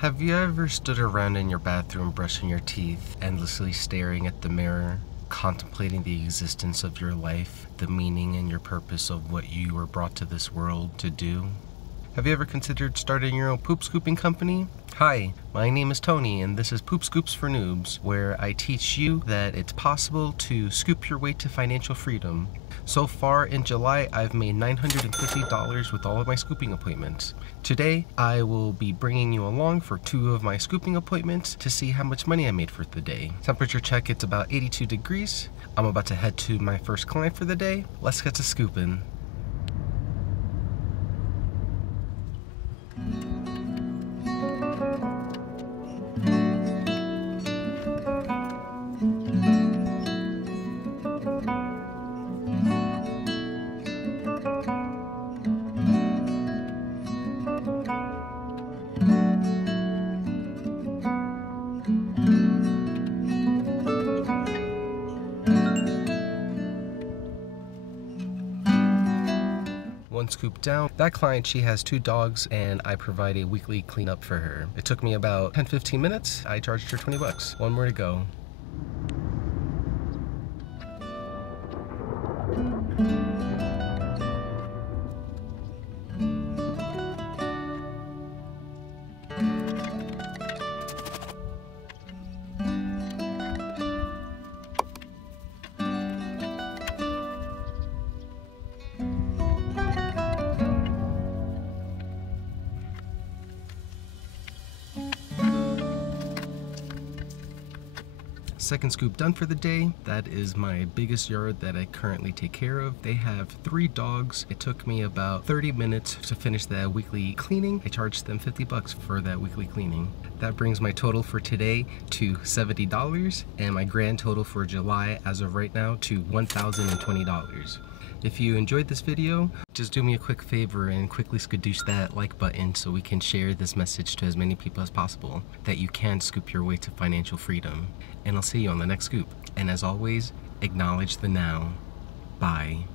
Have you ever stood around in your bathroom brushing your teeth, endlessly staring at the mirror, contemplating the existence of your life, the meaning and your purpose of what you were brought to this world to do? Have you ever considered starting your own poop scooping company? Hi, my name is Tony and this is Poop Scoops for Noobs, where I teach you that it's possible to scoop your way to financial freedom. So far in July, I've made $950 with all of my scooping appointments. Today, I will be bringing you along for 2 of my scooping appointments to see how much money I made for the day. Temperature check, it's about 82 degrees. I'm about to head to my first client for the day. Let's get to scooping. One scoop down. That client, she has 2 dogs and I provide a weekly cleanup for her. It took me about 10-15 minutes. I charged her 20 bucks. One more to go. Second scoop done for the day. That is my biggest yard that I currently take care of. They have 3 dogs. It took me about 30 minutes to finish that weekly cleaning. I charged them 50 bucks for that weekly cleaning. That brings my total for today to $70 and my grand total for July as of right now to $1,020. If you enjoyed this video, just do me a quick favor and quickly skadoosh that like button so we can share this message to as many people as possible that you can scoop your way to financial freedom. And I'll see you on the next scoop. And as always, acknowledge the now. Bye.